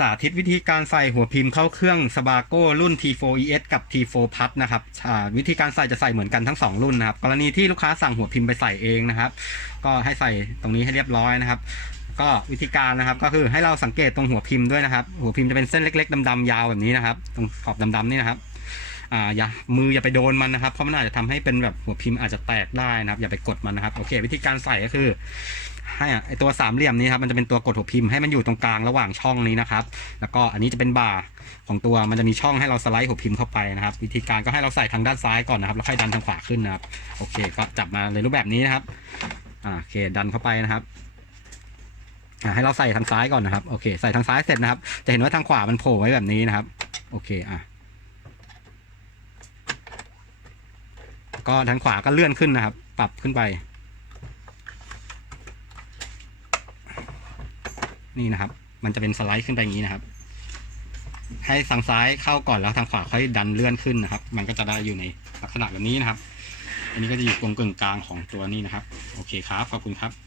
สาธิตวิธีการใส่หัวพิมพ์เข้าเครื่องสบาโก้รุ่น T4ES กับ T4 Plus นะครับวิธีการใส่จะใส่เหมือนกันทั้ง 2 รุ่นนะครับ กรณีที่ลูกค้าสั่งหัวพิมพ์ไปใส่เองนะครับ ก็ให้ใส่ตรงนี้ให้เรียบร้อยนะครับ ก็วิธีการนะครับก็คือให้เราสังเกตตรงหัวพิมพ์ด้วยนะครับ หัวพิมพ์จะเป็นเส้นเล็ก ๆดำๆยาวแบบนี้นะครับ ตรงขอบดำๆนี่นะครับ อ่าอย่ามืออย่าไปโดนมันนะครับ เพราะมันอาจจะทำให้เป็นแบบหัวพิมพ์อาจจะแตกได้นะครับ อย่าไปกดมันนะครับ โอเค วิธีการใส่ก็คือให้อะไอตัวสามเหลี่ยมนี้ครับมันจะเป็นตัวกดหัวพิมพ์ให้มันอยู่ตรงกลางระหว่างช่องนี้นะครับ แล้วก็อันนี้จะเป็นบ่าของตัวมันจะมีช่องให้เราสไลด์หัวพิมพ์เข้าไปนะครับ วิธีการก็ให้เราใส่ทางด้านซ้ายก่อนนะครับแล้วค่อยดันทางขวาขึ้นนะครับ โอเค ก็จับมาในรูปแบบนี้นะครับอ่าโอเคดันเข้าไปนะครับอ่าให้เราใส่ทางซ้ายก่อนนะครับ โอเค ใส่ทางซ้ายเสร็จนะครับ จะเห็นว่าทางขวามันโผล่ไว้แบบนี้นะครับ โอเค อะ ก็ทางขวาก็เลื่อนขึ้นนะครับ ปรับขึ้นไป นี่นะครับ มันจะเป็นสไลด์ขึ้นไปอย่างนี้นะครับ ให้ทางซ้ายเข้าก่อนแล้วทางขวาค่อยดันเลื่อนขึ้นนะครับ มันก็จะได้อยู่ในลักษณะแบบนี้นะครับ อันนี้ก็จะอยู่ตรงกึ่งกลางของตัวนี้นะครับ โอเคครับ ขอบคุณครับ